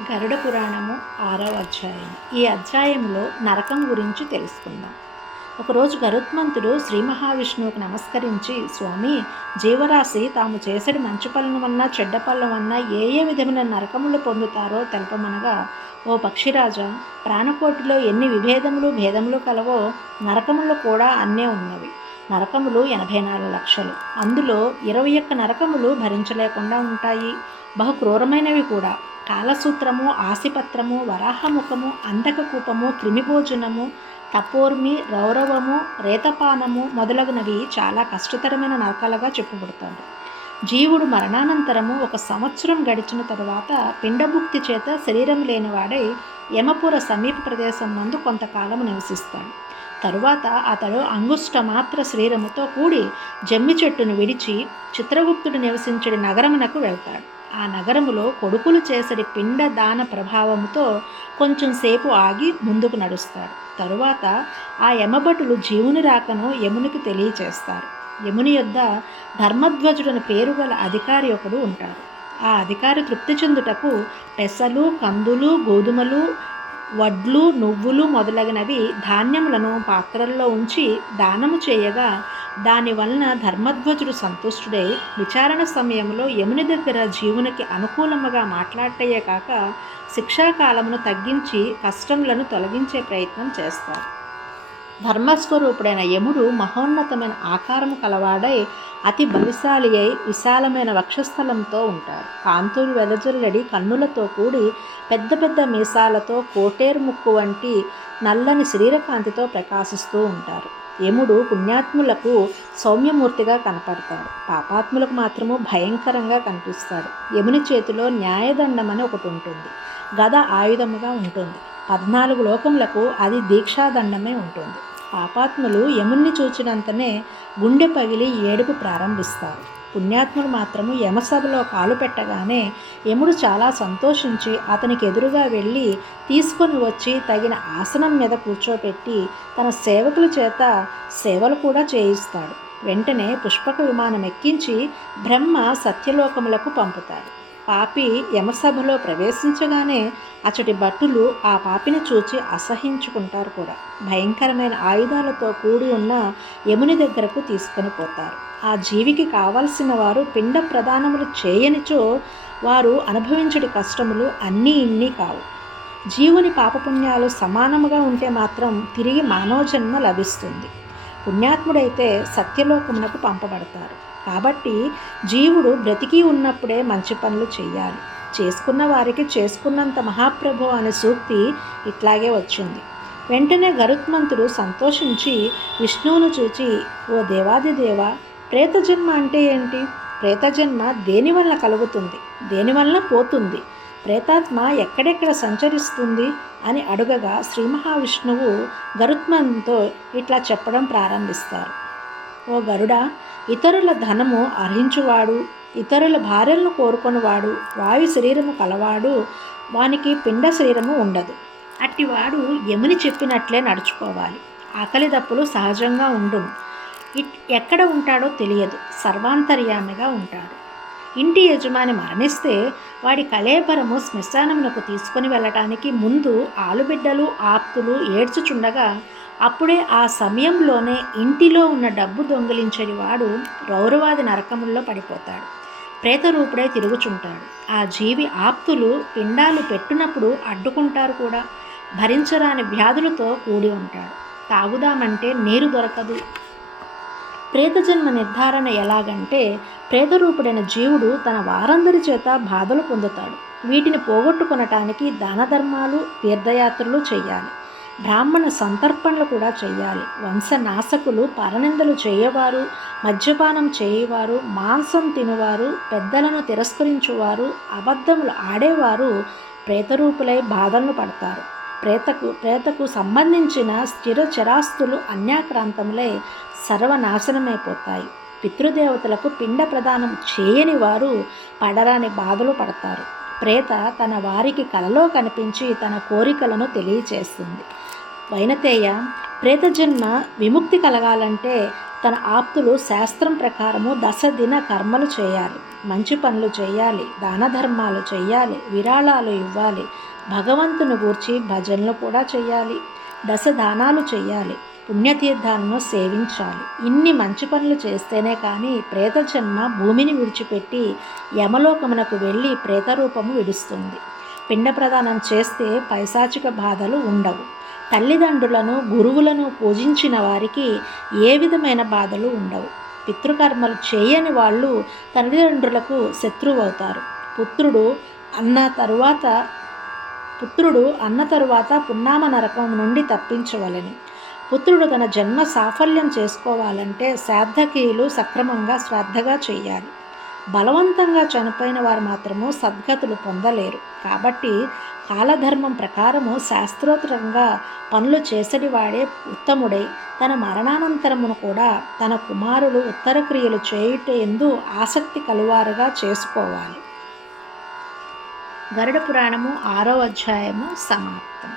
గరుడ పురాణము ఆరవ అధ్యాయం. ఈ అధ్యాయంలో నరకం గురించి తెలుసుకుందాం. ఒకరోజు గరుత్మంతుడు శ్రీ మహావిష్ణువుకు నమస్కరించి స్వామి జీవరాశి తాము చేసడి మంచి పనుల వన్నా చెడ్డ పనుల వన్నా ఏ ఏ విధమైన నరకములు పొందుతారో తెలపమనగా ఓ పక్షిరాజా ప్రాణకోటిలో ఎన్ని విభేదములు భేదములు కలవో నరకములు కూడా అన్నే ఉన్నవి. నరకములు ఎనభై నాలుగు లక్షలు. అందులో ఇరవై ఒక్క నరకములు భరించలేకుండా ఉంటాయి. బహు క్రూరమైనవి కూడా. కాలసూత్రము ఆసిపత్రము వరాహముఖము అంధకకూపము క్రిమిభోజనము తపోర్మి రౌరవము రేతపానము మొదలగునవి చాలా కష్టతరమైన నరకాలుగా చెప్పబడుతుంది. జీవుడు మరణానంతరము ఒక సంవత్సరం గడిచిన తరువాత పిండభుక్తి చేత శరీరం లేనివాడై యమపుర సమీప ప్రదేశం నందు కొంతకాలం నివసిస్తాడు. తరువాత అతడు అంగుష్ట మాత్ర శరీరముతో కూడి జమ్మి చెట్టును విడిచి చిత్రగుప్తుడు నివసించడి నగరమునకు వెళ్తాడు. ఆ నగరములో కొడుకులు చేసడి పిండ దాన ప్రభావముతో కొంచెం సేపు ఆగి ముందుకు నడుస్తాడు తరువాత ఆ యమభటులు జీవుని రాకను యమునికి తెలియచేస్తారు. యముని యొద్ద ధర్మధ్వజుడని పేరు గల అధికారి ఒకడు ఉంటారు ఆ అధికారి తృప్తి చెందుటకు పెసలు కందులు గోధుమలు వడ్లు నువ్వులు మొదలగినవి ధాన్యములను పాత్రల్లో ఉంచి దానము చేయగా దాని వలన ధర్మధ్వజుడు సంతుష్టుడై విచారణ సమయంలో యముని దగ్గర జీవునికి అనుకూలముగా మాట్లాడటయే కాక శిక్షాకాలమును తగ్గించి కష్టములను తొలగించే ప్రయత్నం చేస్తారు. ధర్మస్వరూపుడైన యముడు మహోన్నతమైన ఆకారము కలవాడై అతి బలిశాలి అయి విశాలమైన వక్షస్థలంతో ఉంటాడు. కాంతులు వెదజల్లడి కన్నులతో కూడి పెద్ద పెద్ద మీసాలతో కోటేరు ముక్కు వంటి నల్లని శరీరకాంతితో ప్రకాశిస్తూ ఉంటారు. యముడు పుణ్యాత్ములకు సౌమ్యమూర్తిగా కనపడతాడు. పాపాత్ములకు మాత్రము భయంకరంగా కనిపిస్తాడు. యముని చేతిలో న్యాయదండమని ఒకటి ఉంటుంది. గద ఆయుధముగా ఉంటుంది. పద్నాలుగు లోకములకు అది దీక్షాదండమే ఉంటుంది. పాపాత్ములు యముణ్ణి చూచినంతనే గుండె పగిలి ఏడుపు ప్రారంభిస్తారు. పుణ్యాత్ములు మాత్రము యమసభలో కాలు పెట్టగానే యముడు చాలా సంతోషించి అతనికి ఎదురుగా వెళ్ళి తీసుకొని వచ్చి తగిన ఆసనం మీద కూర్చోపెట్టి తన సేవకుల చేత సేవలు కూడా చేయిస్తాడు. వెంటనే పుష్పక విమానం ఎక్కించి బ్రహ్మ సత్యలోకములకు పంపుతాడు. పాపి యమసభలో ప్రవేశించగానే అచటి భట్టులు ఆ పాపిని చూచి అసహించుకుంటారు కూడా. భయంకరమైన ఆయుధాలతో కూడి ఉన్న యముని దగ్గరకు తీసుకొని పోతారు. ఆ జీవికి కావలసిన వారు పిండ ప్రదానములు చేయనిచో వారు అనుభవించడి కష్టములు అన్నీ ఇన్ని కావు. జీవుని పాపపుణ్యాలు సమానముగా ఉంటే మాత్రం తిరిగి మానవ జన్మ లభిస్తుంది. పుణ్యాత్ముడైతే సత్యలోకమునకు పంపబడతారు. కాబట్టి జీవుడు బ్రతికి ఉన్నప్పుడే మంచి పనులు చేయాలి. చేసుకున్న వారికి చేసుకున్నంత మహాప్రభు అనే సూక్తి ఇట్లాగే వచ్చింది. వెంటనే గరుత్మంతుడు సంతోషించి విష్ణువును చూచి ఓ దేవాదిదేవ ప్రేతజన్మ అంటే ఏంటి? ప్రేతజన్మ దేనివల్ల కలుగుతుంది? దేనివల్ల పోతుంది? ప్రేతాత్మ ఎక్కడెక్కడ సంచరిస్తుంది? అని అడుగగా శ్రీ మహావిష్ణువు గరుత్మంతో ఇట్లా చెప్పడం ప్రారంభిస్తారు. ఓ గరుడా ఇతరుల ధనము అర్హించువాడు ఇతరుల భార్యలను కోరుకొనివాడు వాయు శరీరము కలవాడు వానికి పిండ శరీరము ఉండదు. అట్టివాడు యముని చెప్పినట్లే నడుచుకోవాలి. ఆకలి దప్పులు సహజంగా ఉండును. ఇట్ ఎక్కడ ఉంటాడో తెలియదు. సర్వాంతర్యామిగా ఉంటాడు. ఇంటి యజమాని మరణిస్తే వాడి కలేపరము శ్మశానమునకు తీసుకొని వెళ్ళటానికి ముందు ఆలుబిడ్డలు ఆప్తులు ఏడ్చుచుండగా అప్పుడే ఆ సమయంలోనే ఇంటిలో ఉన్న డబ్బు దొంగిలించని వాడు రౌరవాది నరకముల్లో పడిపోతాడు. ప్రేతరూపుడై తిరుగుచుంటాడు. ఆ జీవి ఆప్తులు పిండాలు పెట్టునప్పుడు అడ్డుకుంటారు కూడా. భరించరాని వ్యాధులతో కూడి ఉంటాడు. తాగుదామంటే నీరు దొరకదు. ప్రేతజన్మ నిర్ధారణ ఎలాగంటే ప్రేతరూపుడైన జీవుడు తన వారందరి చేత బాధలు పొందుతాడు. వీటిని పోగొట్టుకొనటానికి దాన ధర్మాలు తీర్థయాత్రలు చేయాలి. బ్రాహ్మణ సంతర్పణలు కూడా చేయాలి. వంశనాశకులు పరనిందలు చేయవారు మద్యపానం చేయవారు మాంసం తినువారు పెద్దలను తిరస్కరించువారు అబద్ధములు ఆడేవారు ప్రేతరూపులై బాధలను పడతారు. ప్రేతకు ప్రేతకు సంబంధించిన స్థిర చరాస్తులు అన్యాక్రాంతములై సర్వనాశనమైపోతాయి పితృదేవతలకు పిండ ప్రదానం చేయని వారు పడరాని బాధలు పడతారు. ప్రేత తన వారికి కలలో కనిపించి తన కోరికలను తెలియచేస్తుంది. వైనతేయ ప్రేతజన్మ విముక్తి కలగాలంటే తన ఆప్తులు శాస్త్రం ప్రకారము దశ దిన కర్మలు చేయాలి. మంచి పనులు చేయాలి దాన ధర్మాలు చేయాలి విరాళాలు ఇవ్వాలి భగవంతుని గూర్చి భజనలు కూడా చేయాలి దశ దానాలు చేయాలి పుణ్యతీర్థాలను సేవించాలి. ఇన్ని మంచి పనులు చేస్తేనే కానీ ప్రేత జన్మ భూమిని విడిచిపెట్టి యమలోకమునకు వెళ్ళి ప్రేతరూపము విడుస్తుంది. పిండ ప్రదానం చేస్తే పైశాచిక బాధలు ఉండవు. తల్లిదండ్రులను గురువులను పూజించిన వారికి ఏ విధమైన బాధలు ఉండవు. పితృకర్మలు చేయని వాళ్ళు తల్లిదండ్రులకు శత్రువు అవుతారు పుత్రుడు అన్న తరువాత పుత్రుడు అన్న తరువాత పున్నామ నరకం నుండి తప్పించవలని. పుత్రుడు తన జన్మ సాఫల్యం చేసుకోవాలంటే శ్రాద్ధకీయులు సక్రమంగా శ్రద్ధగా చేయాలి. బలవంతంగా చనిపోయిన వారు మాత్రము సద్గతులు పొందలేరు. కాబట్టి కాలధర్మం ప్రకారము శాస్త్రోత్తరంగా పనులు చేసడి వాడే ఉత్తముడై తన మరణానంతరమును కూడా తన కుమారులు ఉత్తర క్రియలు చేయుట ఎందు ఆసక్తి కలువారుగా చేసుకోవాలి. గరుడ పురాణము ఆరో అధ్యాయము సమాప్తం.